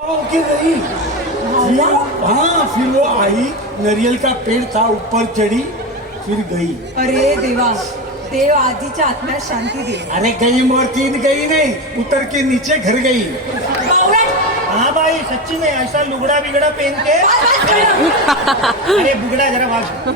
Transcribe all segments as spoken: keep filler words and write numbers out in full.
Okay गई हाँ फिर वो आई, नारियल का पेड़ था, ऊपर चढ़ी, फिर गई। अरे देवा, देव आजीच्या आत्म्यात शांती दे। अरे गई मोर तीन गई नहीं, उतर के नीचे घर गई। हाँ भाई सच्ची में ऐसा लुगड़ा बिगड़ा पहन के अरे बुगड़ा जरा वाज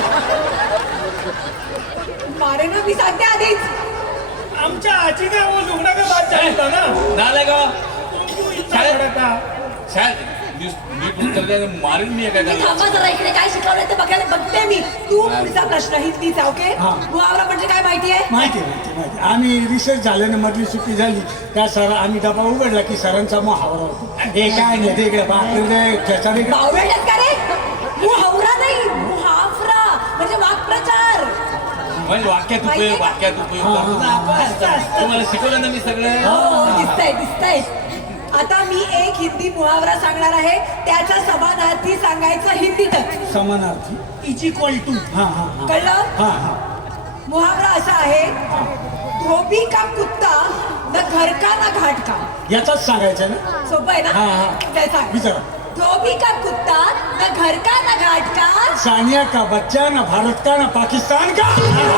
मारे ना मी सांगते आधीच। आमच्या आजीने वो लुगड़ा का बात चालता ना झालं का तू इतना बड़ा था शाळेत मी मी उत्तर द्यायला मारीन मी काय त्याला. थांबा जरा, इकडे काय शिकवलंय ते बघायला बघते मी। तू पुढचा प्रश्न हिंदीचा, ओके? हा. मुहावरा म्हणजे काय माहिती आहे? माहिती आहे, माहिती आहे, माहिती आहे. आम्ही रिसर्च झाल्याने मधली सुट्टी झाली त्या सर आम्ही डबा उघडला की सरांचा मुहावरा होता. हे काय नाही ते इकडे बाहेर त्याचा बावळट का रे? मुहावरा नाही, मुहावरा म्हणजे वाक्प्रचार। म्हणजे वाक्यात उपयोग वाक्यात उपयोग करतो ना आपण. तुम्हाला शिकवलं ना मी सगळं. हो दिसतंय दिसतंय। आता मी एक हिंदी मुहावरा सांगणार आहे, त्याचा समानार्थी सांगायचं हिंदीतच। समानार्थी इज इक्वल टू हा हा हा कळलं? हा हा मुहावरा असा आहे, धोबी का कुत्ता न घर का ना घाट का। याचाच सांगायचं ना. सोपं आहे हा, ना? हा. काय सांग? विचारा. धोबी का कुत्ता न घर का ना घाट का। सानिया का बच्चा ना भारत का ना पाकिस्तान का.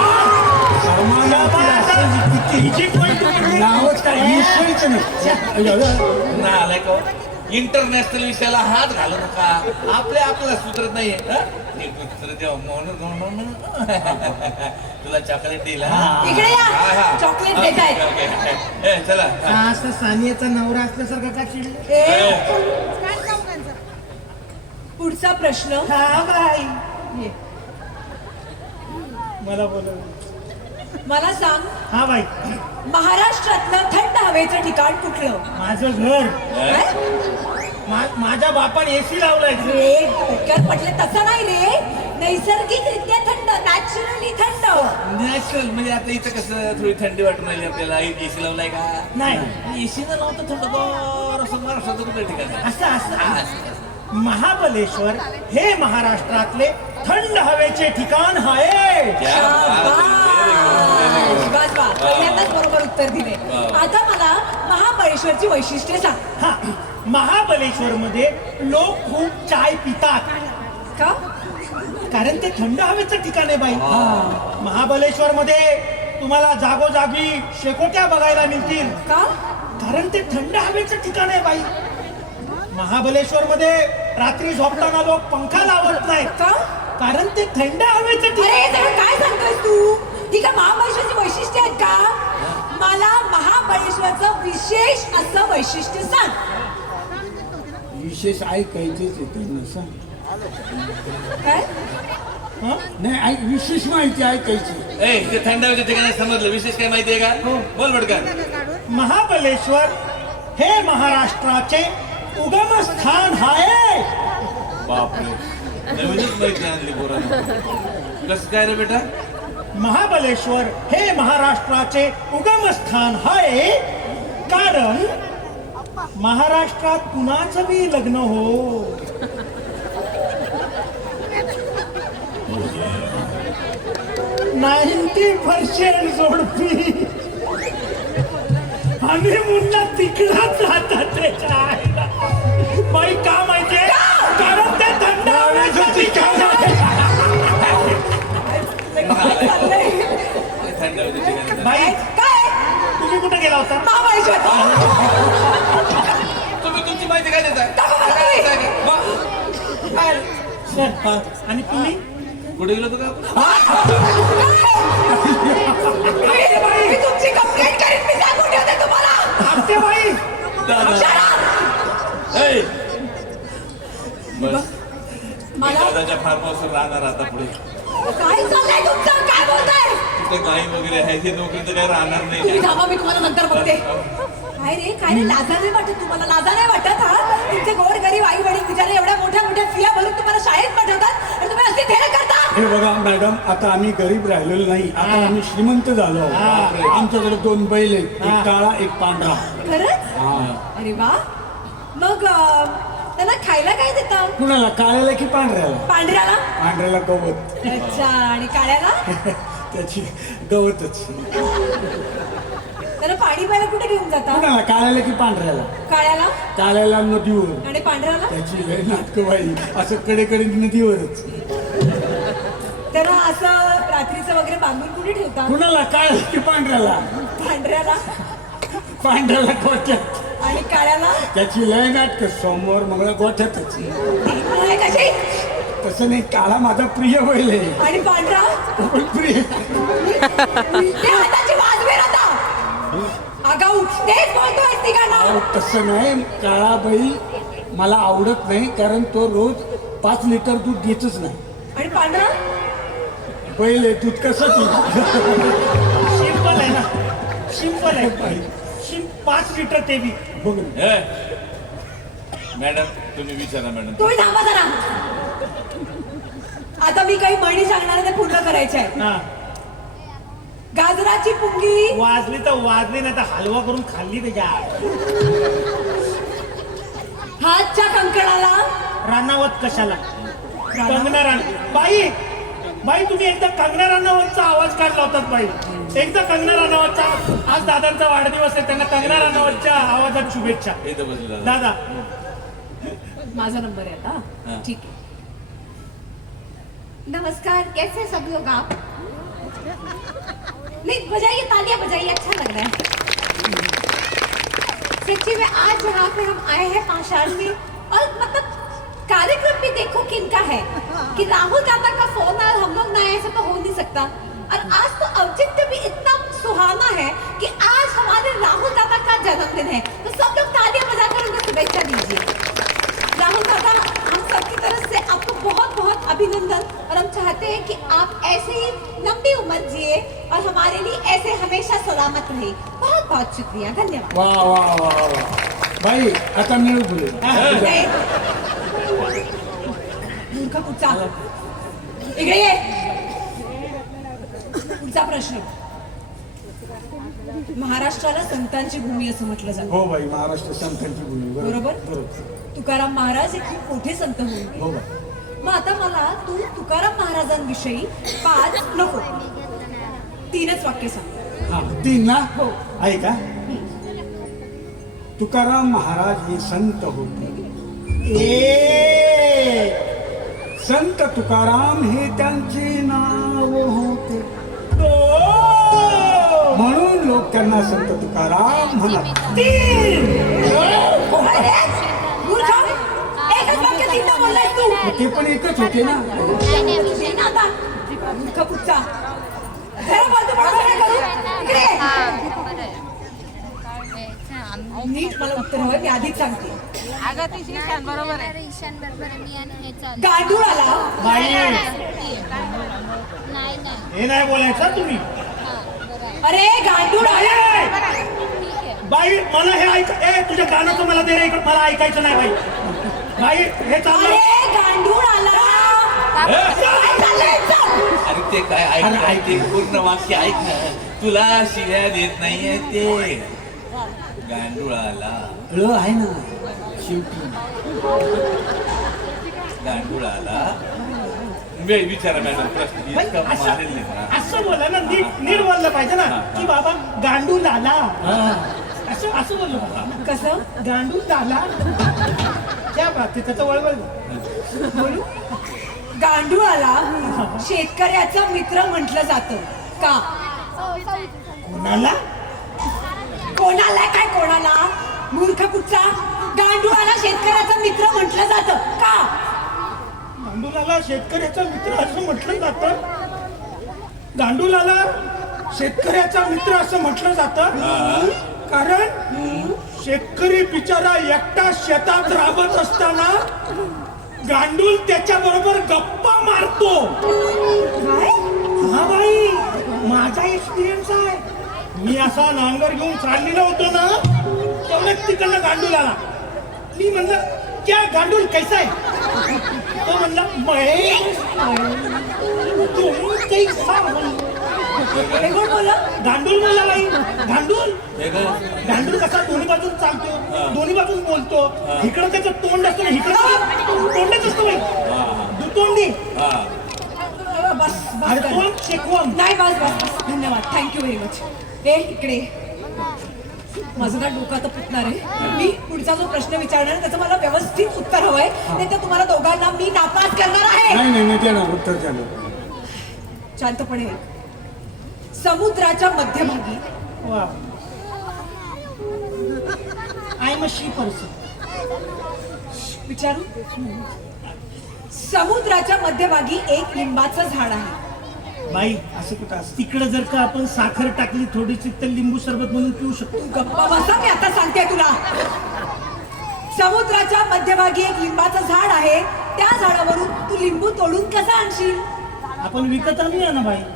इज इक्वल टू नावच काय विषयच नाही. ना आलाय का इंटरनॅशनल विषयाला हात घालू नका. आपले आपल्याला सुधरत नाहीये हं? एक मित्र तेव्हा म्हणून म्हणून तुला चॉकलेट देईल हं? इकडे या, हा, हा. चॉकलेट देत आहे। Okay, okay. ए, चला असं सानियाचा नवरा असल्यासारखं का चिडले ए, पुढचा प्रश्न। हा बाई ये. मला बोलव मला सांग, हा बाई महाराष्ट्रातलं थंड हवेचं ठिकाण कुठलं? माझं घर काय? मा- माझ्या बापाने एसी लावलाय रे डोक्यात पडले तसं नाही रे, नैसर्गिकरित्या थंड, नॅचरली थंड। नॅचरल म्हणजे आता इथं कसं थोडी थंडी वाटून राहिली आपल्याला. एसी लावलाय का नाही एसी न लावता थंडगार असं महाराष्ट्रात कुठल्या ठिकाणी असं असं हा, असं. महाबलेश्वर हे महाराष्ट्रातले थंड हवेचे ठिकाण आहे. क्या बात आहे. शाबास, बस बा, पहिल्यांदाच बरोबर उत्तर दिले। आता मला महाबळेश्वरची वैशिष्ट्ये सांग। हा महाबलेश्वर मध्ये लोक खूप चाय पितात का? कारण ते थंड हवेचं ठिकाण आहे बाई. महाबलेश्वर मध्ये तुम्हाला जागोजागी शेकोट्या बघायला मिळतील का? कारण ते थंड हवेचं ठिकाण आहे बाई. महाबलेश्वर मध्ये रात्री झोपताना लोक पंखा लावत नाहीत का? कारण ते थंड हवेचं अरे ठिकाण. हे सगळं काय सांगतोस तू? ठीक आहे, महाबळेश्वरची वैशिष्ट्य आहेत का? मला महाबळेश्वरचं विशेष असं वैशिष्ट्य सांग। विशेष ऐकायचेच येते ना सांग. काय? हं? नाही ऐक, विशेष माहिती ऐकायची. ए ते थंड हवेच्या ठिकाणी समजलं. विशेष काय माहिती आहे का? बोल पटकन. महाबलेश्वर हे महाराष्ट्राचे उगम स्थान आहे. बापरे नवीनच माहिती आणली पोरांना. कसं काय रे बेटा? महाबलेश्वर हे महाराष्ट्राचे उगम स्थान आहे कारण महाराष्ट्रात कुणाचं बी लग्न हो नाईन्टी पर्सेंट जोडपी आम्ही मुन्ना तिकडाच राहतात त्याच्या आईला. बाई का माहितीये? कारण ते थंड हवेचं ठिकाण आहे. काय चाललंय? थंड हवेच्या ठिकाणी बाई काय? तुम्ही कुठे गेला होता? महाबळेश्वर। तुम्ही तुमची माहिती काय देताय? सर, आणि तुम्ही कुठे गेलो होतो का? मी मी तुमची कंप्लेंट करीन, मी सांगून ठेवते तुम्हाला। आपटे बाई ए, बस मला दादाच्या फार्म हाऊसवर राहणार आता पुढे. काय चाललंय तुमचं? काय बोलताय? तिथे गाई वगैरे आहे. हे नोकरी तर काही राहणार तुम्ही नाही. थांबा, मी तुम्हाला नंतर बघते। काय रे, काय रे, लाजा नाही वाटत तुम्हाला? लाजा नाही वाटत? हा, तुमचे गोर गरीब आई वडील बिचारे एवढ्या मोठ्या मोठ्या फिया भरून तुम्हाला शाळेत पाठवतात आणि तुम्ही असे धेर करता? हे बघा मॅडम, आता आम्ही गरीब राहिलेलो नाही, आता आम्ही श्रीमंत झालो आहोत. आमच्याकडे दोन बैल आहेत, एक काळा एक पांढरा. खरंच? हा. अरे वा. मग अं, त्यांना खायला काय देता? कुणाला, काळ्याला की पांढऱ्याला? पांढऱ्याला? पांढऱ्याला गवत, अच्छा, आणि काळ्याला? त्याची गवतच. त्याला पाणी प्यायला कुठे घेऊन जाता? कुणाला काळ्याला की पांढऱ्याला? काळ्याला काळ्याला नदीवर. आणि पांढऱ्याला? त्याची लय नाटकं बाई, असं कडेकडे नदीवरच. त्याला असं रात्रीचं वगैरे बांधून कुठे ठेवता? कुणाला काळ्याला की पांढऱ्याला? पांढऱ्याला पांढऱ्याला गोठ्यात. आणि काळ्याला? त्याची लय नाटकं सोमवार मंगळ गोठ्यातच. मुळे कशी? तसं नाही, काळा माझा प्रिय बैल आहे. आणि पांढरा? पण प्रिय ते हाताची वाजवेल आता. आगाऊ तेच बोलतोय तिघांना. अहो, तसं नाही, काळा बैल मला आवडत नाही, कारण तो रोज पाच लिटर दूध देतच नाही. आणि पांढरा? बैल आहे, दूध कसं ती. सिंपल आहे ना, सिंपल आहे. शिम पाच लिटर ते बी. बघ ना. ए, मॅडम तुम्ही विचारा मॅडम. तुम्ही थांबा जरा. आता मी काही म्हणी सांगणार आहे, ते पूर्ण करायचे आहे. हा, गाजराची पुंगी वाजली तर वाजली, नाही तर हलवा करून खाल्ली त्याच्या. हातच्या कंकणाला रानावत कशाला? कंगना राणावत. बाई बाई तुम्ही एकदा कंगना राणावतचा आवाज काढला होतात बाई. एकदा कंगना राणावतचा. आज दादांचा वाढदिवस आहे, त्यांना कंगना राणावतच्या आवाजात शुभेच्छा. इथं बसलेला. दादा माझा नंबर आहे आता. हाँ. ठीक है. नमस्कार, कैसे सब लोग आप? नहीं बजाइए, तालियां बजाइए, अच्छा लग रहा है. सच्ची में आज यहाँ पे हम आए हैं पाषाण में, और मतलब कार्यक्रम भी देखो किनका है कि राहुल दादा का फोन आया, हम लोग ना आए, ऐसा तो हो नहीं सकता. और आज तो औचित्य भी इतना सुहाना है कि आज हमारे राहुल दादा का जन्मदिन है, तो सब लोग तालियां बजाकर उनको शुभेच्छा दीजिए. राहुल दादा, हम सबकी तरफ से आपको बहुत बहुत अभिनंदन, और हम चाहते हैं कि आप ऐसे ही लंबी उम्र जिए और हमारे लिए ऐसे हमेशा सलामत रहे. बहुत बहुत शुक्रिया, धन्यवाद. वा वा वा वा. बाई आता मी बोले. नाही. मूर्ख कुठचा? इकडे ये. पुढचा प्रश्न. महाराष्ट्राला संतांची भूमी असं म्हटलं जातं, हो बाई, महाराष्ट्र संतांची भूमी. बरोबर? बरोबर. तुकाराम महाराज हे खूप मोठे संत होते. हो बाई. मग आता मला तू तुकाराम महाराजांविषयी पाच नको तीनच वाक्य सांग. हा, तीन ना. हो. ऐका. तुकाराम महाराज हे संत होते. ए संत तुकाराम हे त्यांचे नाव होते, म्हणून लोक त्यांना संत तुकाराम म्हणत. अरे, मूर्ख! एकच वाक्य तीनदा बोललायस तू. ते पण एकच होते ना. ये ना आता. मूर्ख कुठचा? जरा बोलतो पण असं नाही करू. इकडे ये. नीट मला उत्तर हवंय, मी आधीच सांगते. अगं ती ईशान बरोबर आहे. ईशान बरोबर आहे. मी आणि हे चालू. गांडूळ आला. बाई नाही नाही हे नाही बोलायचं तुम्ही. हा बरं आहे. अरे गांडूळ आला. ठीक आहे. बाई मला हे ऐक. ए तुझ्या गाण्याचं मला दे रे इकडं. मला ऐकायचं नाही बाई. बाई हे चाललं. अरे गांडूळ आला. काय चाललंय? चल. अरे ते काय ऐक अरे, ना, ऐक. ते पूर्ण वाक्य ऐक ना. तुला शिव्या देत नाहीये ते. गांडुळाला ळ आहे ना शेवटी. गांडुळाला वे विचारा मॅडम प्रश्न. बाई, इतका असं मारेल नाही ना. असं बोला ना, नीट नीट बोललं पाहिजे ना, की बाबा गांडूळ झाला. असं असं बोललो बाबा. कसं? गांडूळ झाला. क्या बात आहे, त्याचं वळवळ. बोलू. गांडुळाला शेतकऱ्याचा मित्र म्हटलं जातं का? कोणाला? कोणाला काय कोणाला? मूर्ख कुठचा? गांडुळाला शेतकऱ्याचा मित्र म्हटलं जातं का? गांडूलाला शेतकऱ्याचा मित्र असं म्हटलं जातं. गांडूलाला शेतकऱ्याचा मित्र असं म्हटलं जातं कारण शेतकरी बिचारा एकटा शेतात राबत असताना गांडूल त्याच्या बरोबर गप्पा मारतो. काय? हा बाई, माझा एक्सपिरियन्स आहे. मी असा नांगर घेऊन चाललेलो होतो ना, तेवढ्याच तिकडनं गांडूल आला. मी म्हणलं क्या गांडूल कैसा आहे? तो म्हणला महेश तुम कैसा म्हण. हे कोण बोललं? गांडूल म्हणला बाई. गांडूल हे काय? गांडूल कसा दोन्ही बाजून चालतो, दोन्ही बाजून बोलतो. इकडं त्याचं तोंड असतं, इकडं तोंडच असतं बाई. दुतोंडी. हा. बस बस अरे कर. तोंड शेकवम. नाही बस बस बस. धन्यवाद, थँक्यू व्हेरी मच. ए इकडे. माझं ना डोकं आता फुटणार आहे. मी पुढचा जो प्रश्न विचारणार आहे त्याचं मला व्यवस्थित उत्तर हवंय, नाही तर तुम्हाला दोघांना मी नापास करणार आहे. नाही नाही नाही देणार उत्तर देणार. शांतपणे. समुद्राच्या मध्यभागी वा I am a shy person. विचारू. समुद्राच्या मध्यभागी एक लिंबाचं झाड आहे. बाई असं कुठं असं तिकडे जर का आपण साखर टाकली थोडीशी तर लिंबू सरबत म्हणून पिऊ शकतो. गप्पा बसा, मी आता सांगते तुला. समुद्राच्या मध्यभागी एक लिंबाचं झाड आहे. त्या झाडावरून तू लिंबू तोडून कसा आणशील? आपण विकत आणूया ना बाई.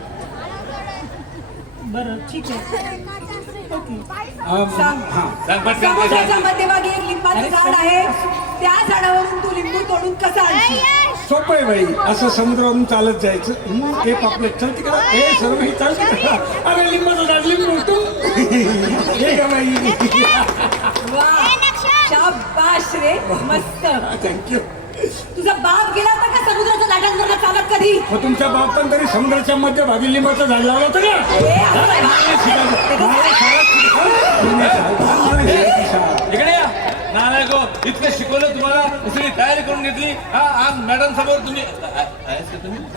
बरं ठीक आहे. ओके. अं, सांग. हा सांग पटकन काय समुद्राच्या सांग. मध्यभागी एक लिंबाचं झाड आहे. त्या झाडावरून तू लिंबू तोडून कसा आणशील? सोपं आहे बाई. असं समुद्रावरून चालत जायचं. हं, हे पापलेट चल तिकडं. हे सर्व हे चाल तिकडं. अरे लिंबाचं झाड लिंबू तू हे का बाई. वा, शाबाश रे, मस्त. थँक्यू. तुझा बाप गेला होता का समुद्राच्या लाटांवर चालत कधी? मग तुमच्या बापान तरी समुद्राच्या मध्यभागी लिंबाचं झाड लावलं होतं का? ए, असं आहे. मला शाळेत शिकवलं. इकडे या नालायको, इतकं शिकवलं तुम्हाला, दुसरी तयारी करून घेतली. हा आज मॅडम समोर तुम्ही आ- आहेस का तुम्ही?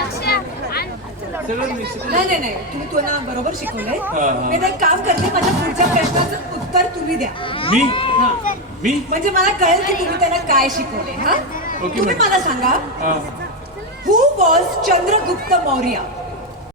सगळं मी शिकवलं. नाही नाही नाही, तुम्ही तुला बरोबर शिकवलंय. हा. मी आता एक काम करते, माझ्या पुढच्या प्रश्नाचं उत्तर तुम्ही द्या. मी हा. मी म्हणजे मला कळेल की तुम्ही त्यांना काय शिकवले. हा ओके, तुम्ही मॅडम. मला सांगा, हा. Who was Chandragupta Maurya?